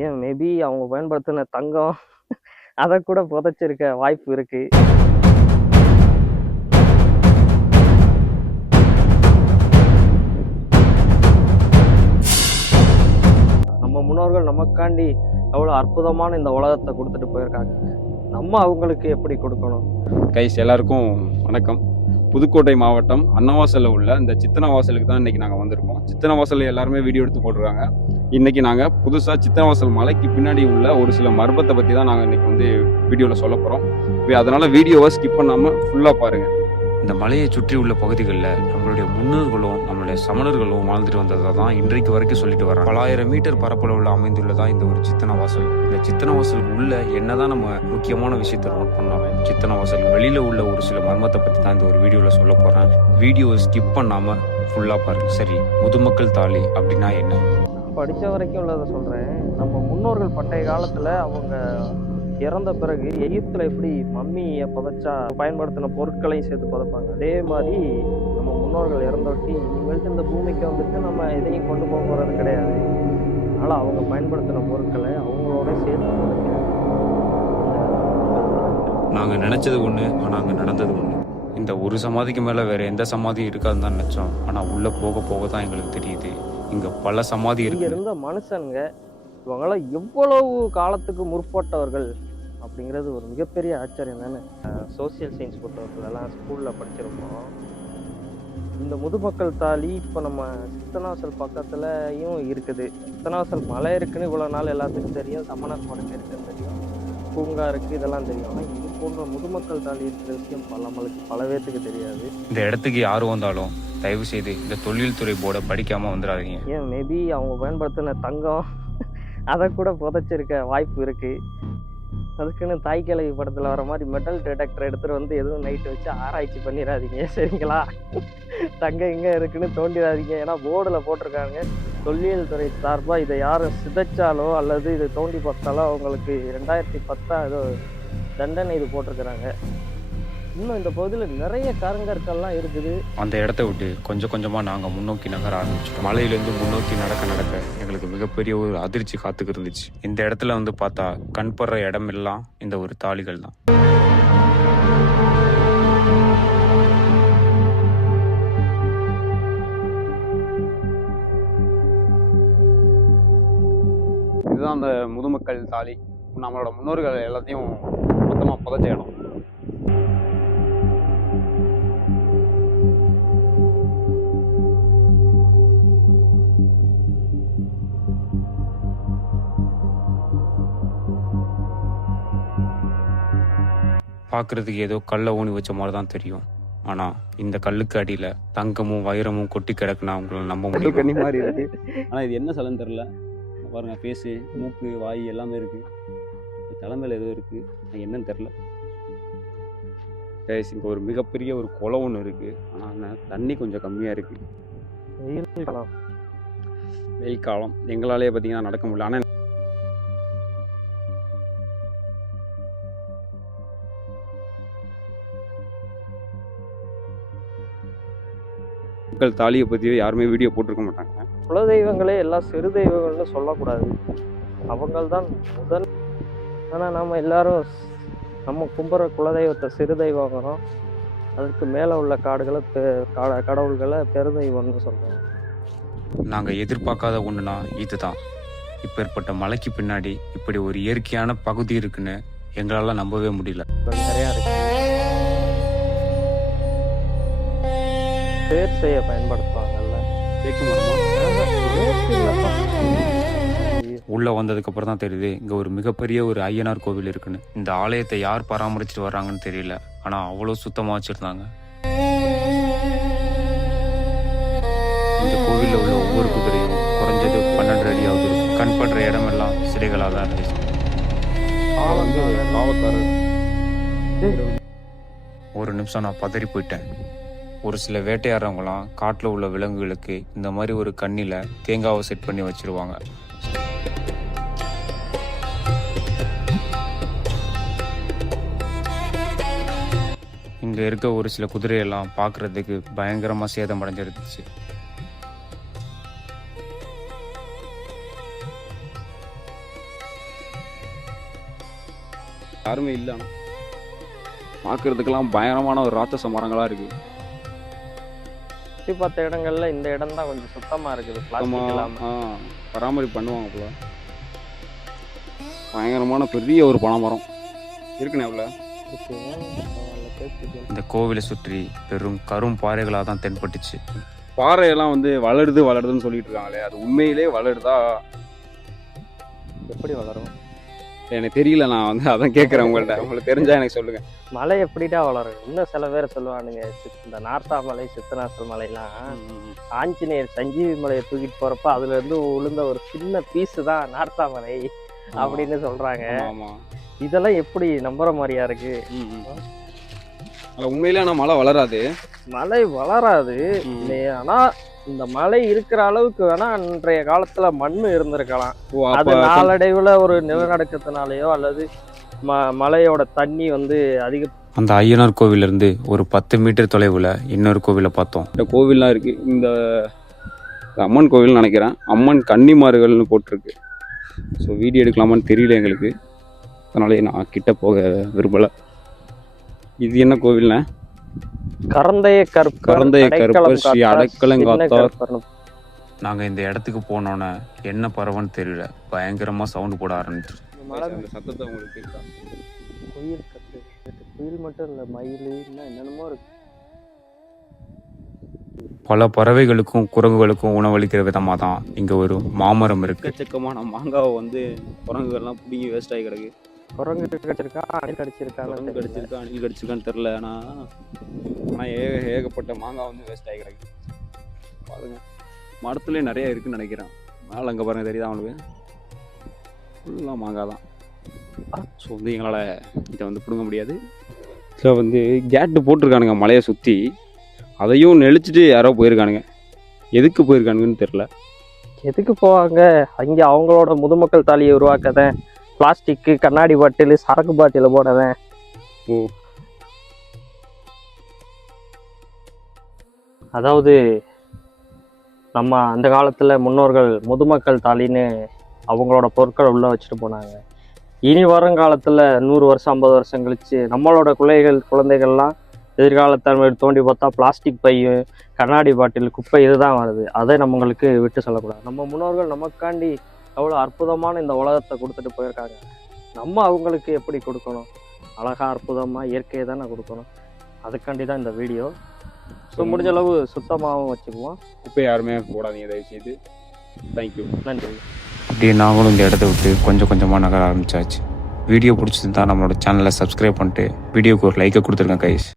ஏன் மேபி அவங்க பயன்படுத்தின தங்கம் அத கூட புதைச்சிருக்க வாய்ப்பு இருக்கு. நம்ம முன்னோர்கள் நமக்காண்டி எவ்வளோ அற்புதமான இந்த உலகத்தை கொடுத்துட்டு போயிருக்காங்க. நம்ம அவங்களுக்கு எப்படி கொடுக்கணும்? கைஸ் எல்லாருக்கும் வணக்கம். புதுக்கோட்டை மாவட்டம் அன்னவாசலில் உள்ள இந்த சித்தனவாசலுக்கு தான் இன்றைக்கி நாங்கள் வந்திருக்கோம். சித்தனவாசலில் எல்லாருமே வீடியோ எடுத்து போட்டுருக்காங்க. இன்றைக்கி நாங்கள் புதுசாக சித்தனவாசல் மலைக்கு பின்னாடி உள்ள ஒரு சில மர்மத்தை பற்றி தான் நாங்கள் இன்றைக்கி வந்து வீடியோவில் சொல்ல போகிறோம். அதனால் வீடியோவை ஸ்கிப் பண்ணாமல் ஃபுல்லாக பாருங்கள். இந்த மலையை சுற்றி உள்ள பகுதிகளில் நம்மளுடைய முன்னோர்களும் நம்மளுடைய சமணர்களும் வாழ்ந்துட்டு வந்ததை தான் இன்றைக்கு வரைக்கும் சொல்லிட்டு வராங்க. பலாயிரம் மீட்டர் பரப்பளவில் அமைந்துள்ளதா இந்த ஒரு சித்தனவாசல். இந்த சித்தனவாசலுக்கு உள்ள என்னதான் நம்ம முக்கியமான விஷயத்தை நோட் பண்ணாலும் சித்தனவாசல் வெளியில உள்ள ஒரு சில மர்மத்தை பற்றி தான் இந்த ஒரு வீடியோவில் சொல்ல போறேன். வீடியோவை ஸ்கிப் பண்ணாம ஃபுல்லா பாருங்க. சரி, முதுமக்கள் தாலி அப்படின்னா என்ன? படித்த வரைக்கும் உள்ளதை சொல்கிறேன். நம்ம முன்னோர்கள் பண்டைய காலத்தில் அவங்க இறந்த பிறகு எகிப்தில் எப்படி மம்மியை புதைச்சா பயன்படுத்தின பொருட்களையும் சேர்த்து புதைப்பாங்க, அதே மாதிரி நம்ம முன்னோர்கள் இறந்தொட்டி இனிமேல்ட்டு இந்த பூமிக்கு வந்துட்டு நம்ம எதையும் கொண்டு போக போகிறது கிடையாது. அதனால் அவங்க பயன்படுத்தின பொருட்களை அவங்களோட சேர்த்து புதைக்கிறாங்க. நாங்கள் நினைச்சது ஒன்று, ஆனால் அங்கே நடந்தது ஒன்று. இந்த ஒரு சமாதிக்கு மேலே வேற எந்த சமாதியும் இருக்காதுன்னு தான் நினச்சோம். ஆனால் உள்ளே போக போக தான் எங்களுக்கு தெரியுது இங்கே பல சமாதி இருக்கு. இங்கே இருந்த மனுஷனுங்க இவங்களாம் எவ்வளவு காலத்துக்கு முற்பட்டவர்கள் அப்படிங்கிறது ஒரு மிகப்பெரிய ஆச்சரியம் தானே. சோசியல் சயின்ஸ் புத்தகத்துலலாம் ஸ்கூலில் படிச்சிருப்போம். இந்த முதுமக்கள் தாலி இப்போ நம்ம சித்தனவாசல் பக்கத்துலையும் இருக்குது. சித்தனவாசல் மலை இருக்குன்னு இவ்வளோ நாள் எல்லாத்துக்கும் தெரியும், சமண கோட்டை இருக்குன்னு தெரியும், பூங்கா இருக்குது, இதெல்லாம் தெரியும். ஆனால் இது போன்ற முதுமக்கள் தாலி இருக்கிற விஷயம் நம்மளுக்கு பல பேர்த்துக்கு தெரியாது. இந்த இடத்துக்கு யாரும் வந்தாலும் தயவு செய்து இந்த தொழில்துறை போர்டை படிக்காமல் வந்துடாதீங்க. ஏன் மேபி அவங்க பயன்படுத்தின தங்கம் அதை கூட புதைச்சிருக்க வாய்ப்பு இருக்குது. அதுக்குன்னு தாய் கிழவி படத்தில் வர மாதிரி மெட்டல் டிடெக்டர் எடுத்துகிட்டு வந்து எதுவும் நைட்டு வச்சு ஆராய்ச்சி பண்ணிடாதீங்க, சரிங்களா? தங்கம் எங்கே இருக்குன்னு தோண்டிடாதீங்க. ஏன்னா போர்டில் போட்டிருக்காங்க, தொல்லியல் துறை சார்பாக இதை யாரும் சிதைச்சாலோ அல்லது இதை தோண்டி பார்த்தாலோ அவங்களுக்கு 2010 ஏதோ தண்டனை இது போட்டிருக்கிறாங்க. இன்னும் இந்த பகுதியில் நிறைய கருங்கற்கள்லாம் இருக்குது. அந்த இடத்த விட்டு கொஞ்சம் கொஞ்சமாக நாங்கள் முன்னோக்கி நகர ஆரம்பிச்சோம். மலையிலேருந்து முன்னோக்கி நடக்க நடக்க எங்களுக்கு மிகப்பெரிய ஒரு அதிர்ச்சி காத்துக்கு இருந்துச்சு. இந்த இடத்துல வந்து பார்த்தா கண் படுற இடமெல்லாம் இந்த ஒரு தாலிகள் தான். இதுதான் அந்த முதுமக்கள் தாலி. நம்மளோட முன்னோர்கள் எல்லாத்தையும் மொத்தமாக புதைச்ச இடம். பார்க்குறதுக்கு ஏதோ கல்லை ஊனி வச்ச மாதிரி தான் தெரியும். ஆனால் இந்த கல்லுக்கு அடியில் தங்கமும் வைரமும் கொட்டி கிடக்குன்னா அவங்களால நம்ப முடியும். கண்ணி மாதிரி இருக்கு. ஆனால் இது என்ன சிலைன்னு தெரில. பாருங்க, பேசு, மூக்கு, வாய் எல்லாமே இருக்குது. தலைமையில் ஏதோ இருக்குது, என்னன்னு தெரில. இங்கே ஒரு மிகப்பெரிய ஒரு குளம் ஒன்று இருக்குது. ஆனால் தண்ணி கொஞ்சம் கம்மியாக இருக்குது. வெயில் காலம் எங்களாலேயே பார்த்தீங்கன்னா நடக்க முடியல. ஆனால் மக்கள் தாலியை பற்றியோ யாருமே வீடியோ போட்டிருக்க மாட்டாங்க. குலதெய்வங்களே எல்லாம் சிறு தெய்வங்கள்னு சொல்லக்கூடாது, அவங்கள்தான் முதல். ஆனால் நம்ம எல்லாரும் நம்ம கும்புற குலதெய்வத்தை சிறு தெய்வங்கிறோம், அதுக்கு மேலே உள்ள கடவுள்களை பெருதெய்வம்னு சொல்கிறோம். நாங்கள் எதிர்பார்க்காத ஒன்றுனா இதுதான். இப்பேற்பட்ட மலைக்கு பின்னாடி இப்படி ஒரு இயற்கையான பகுதி இருக்குன்னு எங்களால் நம்பவே முடியல. நிறையா இருக்கு. பேர் செய்ய பயன்படுத்துவாங்கல்ல, உள்ள வந்ததுக்கு அப்புறம் தான் தெரியுது இங்க ஒரு மிகப்பெரிய ஒரு ஐயனார் கோவில் இருக்குன்னு. இந்த ஆலயத்தை யார் பராமரிச்சுட்டு வர்றாங்கன்னு தெரியல, ஆனா அவ்வளவு சுத்தமா வச்சிருந்தாங்க. இந்த கோவில்ல உள்ள ஒவ்வொரு குதிரையும் குறைஞ்சது 12 அடியாவது இருக்கும். கண் படுற இடமெல்லாம் சிலைகளாக தான் இருந்துச்சு. ஒரு நிமிஷம் நான் பதறி போயிட்டேன். ஒரு சில வேட்டையாடுறவங்களாம் காட்டில் உள்ள விலங்குகளுக்கு இந்த மாதிரி ஒரு கண்ணில் தேங்காவை செட் பண்ணி வச்சிருவாங்க. இங்கே இருக்க ஒரு சில குதிரையெல்லாம் பார்க்குறதுக்கு பயங்கரமாக சேதம் அடைஞ்சிருந்துச்சு. யாருமே இல்லை. ஆனால் பார்க்கறதுக்கெல்லாம் பயங்கரமான ஒரு ராட்சச மரங்களாக இருக்குது. சுற்றி பார்த்த இடங்கள்ல இந்த இடம் தான் கொஞ்சம் சுத்தமாக இருக்குது, பிளாஸ்டிக் இல்லாமல். பராமரிப்பு பண்ணுவாங்க போல. பயங்கரமான பெரிய ஒரு பனைமரம் இருக்குண்ணே உள்ள. இந்த கோவிலை சுற்றி பெரும் கரும் பாறைகளாக தான் தென்பட்டுச்சு. பாறையெல்லாம் வந்து வளருதுன்னு சொல்லிட்டு இருக்காங்களே, அது உண்மையிலே வளருதா? எப்படி வளரும் எனக்கு தெரியல. நான் வந்து அதான் கேட்குறேன் உங்கள்கிட்ட. உங்களுக்கு தெரிஞ்சா எனக்கு சொல்லுங்க. மலை எப்படிடா வளரும்? இன்னும் சில பேர் சொல்லுவானுங்க, இந்த நார்த்தாமலை சித்தனாசல் மலைலாம் ஆஞ்சநேயர் சஞ்சீவி மலையை தூக்கிட்டு போறப்ப அதுல இருந்து விழுந்த ஒரு சின்ன பீஸு தான் நார்த்தாமலை அப்படின்னு சொல்றாங்க. இதெல்லாம் எப்படி நம்புற மாதிரியா இருக்கு? உண்மையிலே ஆனா மலை வளராது. மலை வளராது. ஆனா இந்த மலை இருக்கிற அளவுக்கு வேணா அன்றைய காலத்துல மண்ணு இருந்திருக்கலாம். அது நாளடைவுல ஒரு நிலநடுக்கத்தினாலேயோ அல்லது மலையோட தண்ணி வந்து அதிக. அந்த ஐயனார் கோவில இருந்து ஒரு 10 மீட்டர் தொலைவுல இன்னொரு கோவிலை பார்த்தோம். இந்த கோவில்லாம் இருக்கு. இந்த அம்மன் கோவில் நினைக்கிறேன். அம்மன் கன்னிமார்கள்னு போட்டிருக்கு. ஸோ வீடியோ எடுக்கலாமான்னு தெரியல எங்களுக்கு, அதனால நான் கிட்ட போக விரும்பல. இது என்ன கோவில்னா? கரந்தைய கருப்பர் ஸ்ரீ அடைக்கலங்காத்தார். நாங்க இந்த இடத்துக்கு போனோன்னே என்ன பறவைன்னு தெரியல, பயங்கரமா சவுண்ட் போட ஆரம்பிச்சு. சத்தத்தை உங்களுக்கு கேட்குதா? குயில் கத்து. குயில் மட்டும் இல்லை, மயில் என்னென்னமோ இருக்கு. பல பறவைகளுக்கும் குரங்குகளுக்கும் உணவளிக்கிற விதமாக தான் இங்கே ஒரு மாமரம் இருக்கு. எக்கச்சக்கமான மாங்காவை வந்து குரங்குகள்லாம் பிடிங்கி வேஸ்ட் ஆகி கிடக்கு. குரங்கு கடிச்சிருக்கா, அணில் கடிச்சிருக்கான்னு தெரில. ஆனால் ஏகப்பட்ட மாங்காய் வந்து வேஸ்ட் ஆகி கிடக்கு. பாருங்க, மரத்துலேயே நிறைய இருக்குன்னு நினைக்கிறேன். மேலே அங்கே பாருங்க, தெரியுதா அவங்களுக்கு? ஃபுல்லாக மாங்காய் தான். ஸோ வந்து எங்களால் இதை வந்து பிடுங்க முடியாது. ஸோ வந்து கேட்டு போட்டிருக்கானுங்க மலையை சுற்றி. அதையும் நெளிச்சிட்டு யாரோ போயிருக்கானுங்க. எதுக்கு போயிருக்கானுங்கன்னு தெரில. எதுக்கு போவாங்க? அங்கே அவங்களோட முதுமக்கள் தாலியை உருவாக்கதேன், பிளாஸ்டிக்கு, கண்ணாடி பாட்டில், சரக்கு பாட்டில் போடவேன். அதாவது நம்ம அந்த காலத்தில் முன்னோர்கள் முதுமக்கள் தாலின்னு அவங்களோட பொருட்களை உள்ளே வச்சுட்டு போனாங்க. இனி வருங்காலத்தில் 100 வருஷம் 50 வருஷம் கழிச்சு நம்மளோட குழந்தைகள்லாம் எதிர்காலத்தில் தோண்டி பார்த்தா பிளாஸ்டிக் பையு, கண்ணாடி பாட்டில், குப்பை இதுதான் வருது. அதை நம்மங்களுக்கு விட்டு சொல்லக்கூடாது. நம்ம முன்னோர்கள் நமக்காண்டி எவ்வளோ அற்புதமான இந்த உலகத்தை கொடுத்துட்டு போயிருக்காங்க. நம்ம அவங்களுக்கு எப்படி கொடுக்கணும்? அழகாக அற்புதமாக இயற்கையை தானே கொடுக்கணும். அதுக்காண்டி தான் இந்த வீடியோ. ஸோ முடிஞ்ச அளவு சுத்தமாகவும் வச்சுக்குவோம். குப்பை யாருமே போடாதீங்க தயவு செய்து. தேங்க்யூ, நன்றி. அப்படியே நாங்களும் இந்த இடத்த விட்டு கொஞ்சம் கொஞ்சமாக நகர ஆரம்பிச்சாச்சு. வீடியோ பிடிச்சிருந்தா நம்மளோட சேனலை சப்ஸ்கிரைப் பண்ணிட்டு வீடியோக்கு ஒரு லைக்கை கொடுத்துருங்க கைஸ்.